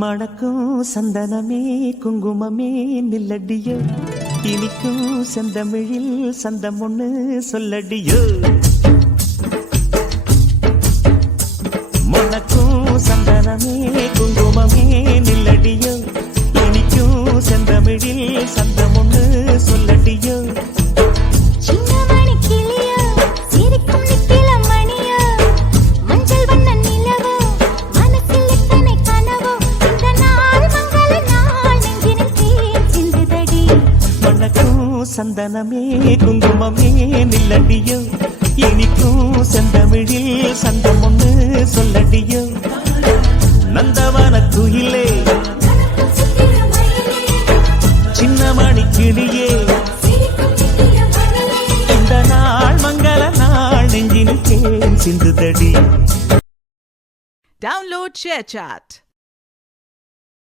மணக்கும் சந்தனமே குங்குமமே நில்லடியோ, இனிக்கும் செந்தமிழில் சந்தம் ஒண்ணு சொல்லடியோ. மணக்கும் சந்தனமே குங்குமமே நில்லடியோ, இனிக்கும் செந்தமிழில் சந்தம் ஒண்ணு சொல்லடியோ. சந்தனமே குங்குமமே நில்லடியோ, இனிக்கும் செந்தமிழில் சந்தம் ஒண்ணு சொல்லடியோ. நந்தவன குயிலே சின்னமணி கிளியே, இந்த நாள் மங்கள நாள் நெஞ்சினில் தேன் சிந்துதடி. Download ShareChat.